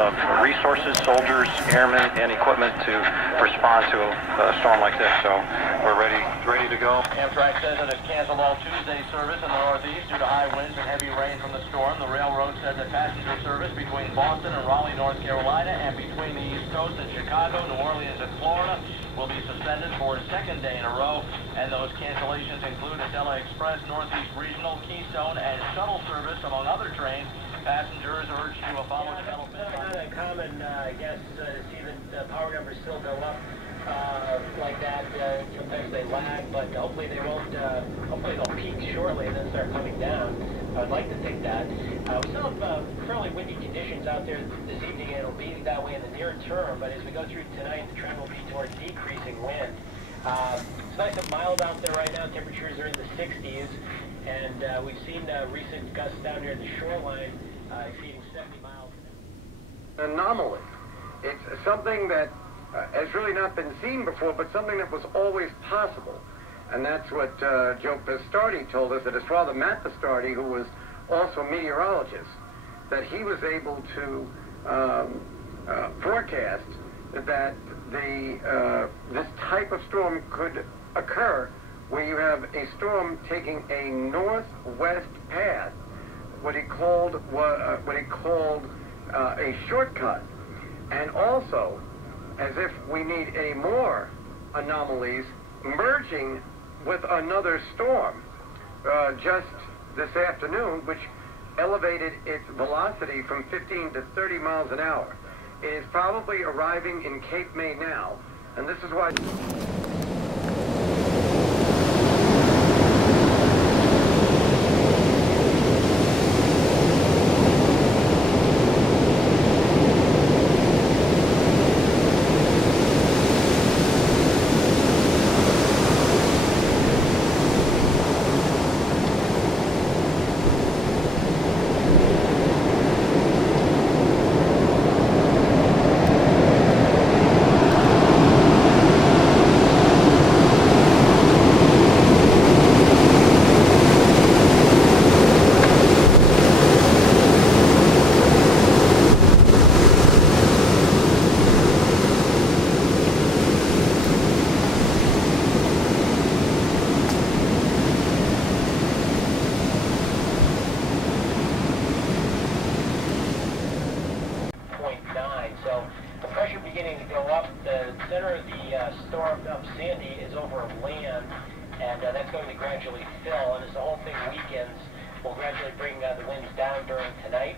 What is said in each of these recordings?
of resources, soldiers, airmen, and equipment to respond to a storm like this. So we're ready to go. Amtrak says it has canceled all Tuesday service in the Northeast due to high winds and heavy rain from the storm. The railroad said that passenger service between Boston and Raleigh, North Carolina, and between the East Coast and Chicago, New Orleans, and Florida will be suspended for a second day in a row. And those cancellations include Adela Express, Northeast Regional, Keystone, and shuttle service, among other trains. Passengers urged to follow development. It's not uncommon, I guess, to see the power numbers still go up like that. Sometimes they lag, but hopefully they won't. Hopefully they'll peak shortly and then start coming down. I would like to think that. We still have fairly windy conditions out there this evening, and it'll be that way in the near term. But as we go through tonight, the trend will be towards decreasing wind. It's nice and mild out there right now. Temperatures are in the 60s, and we've seen recent gusts down here at the shoreline exceeding 70 miles. Anomaly. It's something that has really not been seen before, but something that was always possible. And that's what Joe Pistardi told us, that his father, Matt Pistardi, who was also a meteorologist, that he was able to forecast that this type of storm could occur where you have a storm taking a northwest path, what he called a shortcut, and also, as if we need any more anomalies, merging with another storm just this afternoon, which elevated its velocity from 15 to 30 miles an hour. It is probably arriving in Cape May now, and this is why... So the pressure beginning to go up. The center of the storm of Sandy is over land, and that's going to gradually fill. And as the whole thing weakens, we'll gradually bring the winds down during tonight.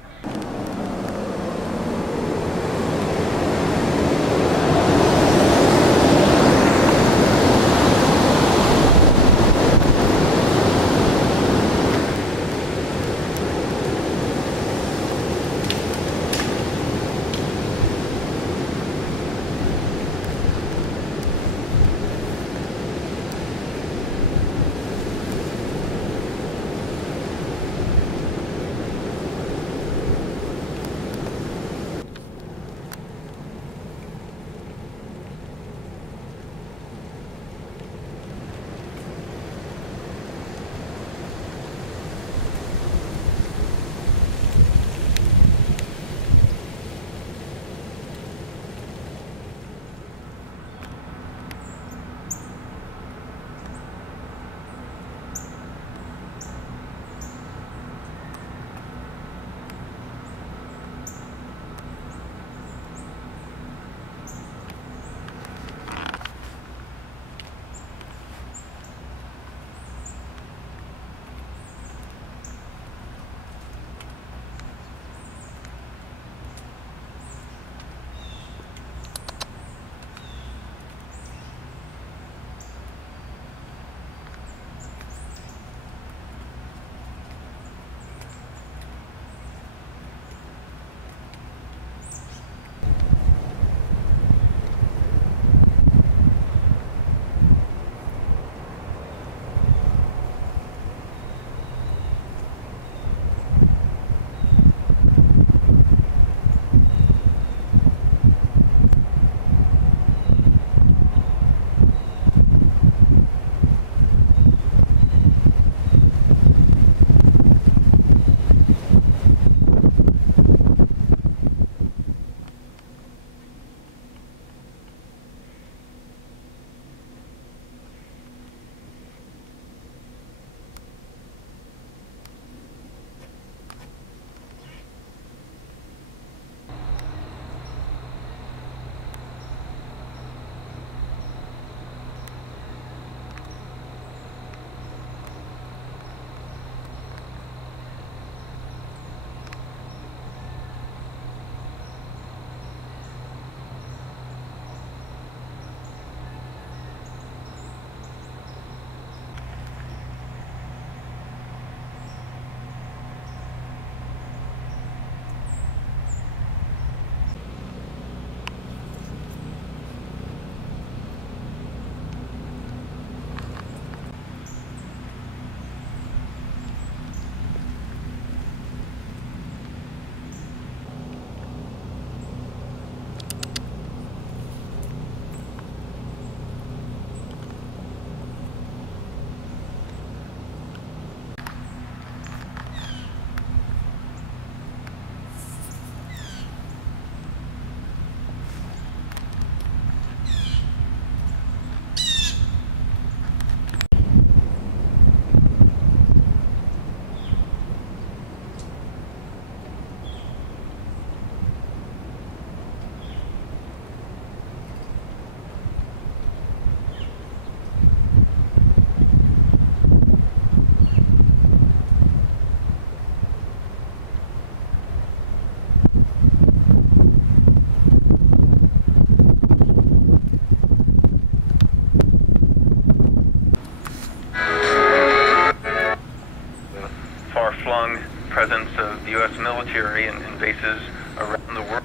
around the world?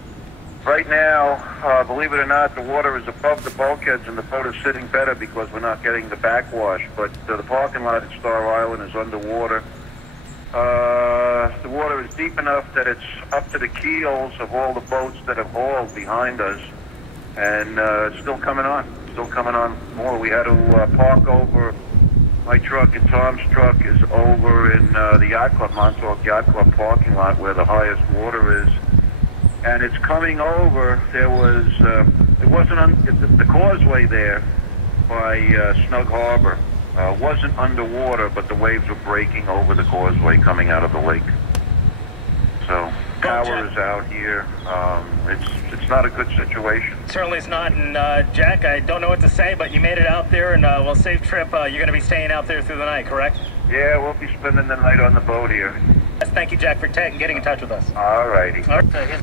Right now, believe it or not, the water is above the bulkheads and the boat is sitting better because we're not getting the backwash. But the parking lot at Star Island is underwater. The water is deep enough that it's up to the keels of all the boats that have hauled behind us. And it's still coming on. Still coming on more. We had to park over. My truck and Tom's truck is over in the Yacht Club, Montauk Yacht Club parking lot where the highest water is. And it's coming over. There was, it wasn't on the causeway there by Snug Harbor. Wasn't underwater, but the waves were breaking over the causeway coming out of the lake. So power is out here. It's not a good situation. Certainly it's not. And Jack, I don't know what to say, but you made it out there, and well, safe trip. You're going to be staying out there through the night, correct? Yeah, we'll be spending the night on the boat here. Yes, thank you, Jack, for getting in touch with us. All righty. All right.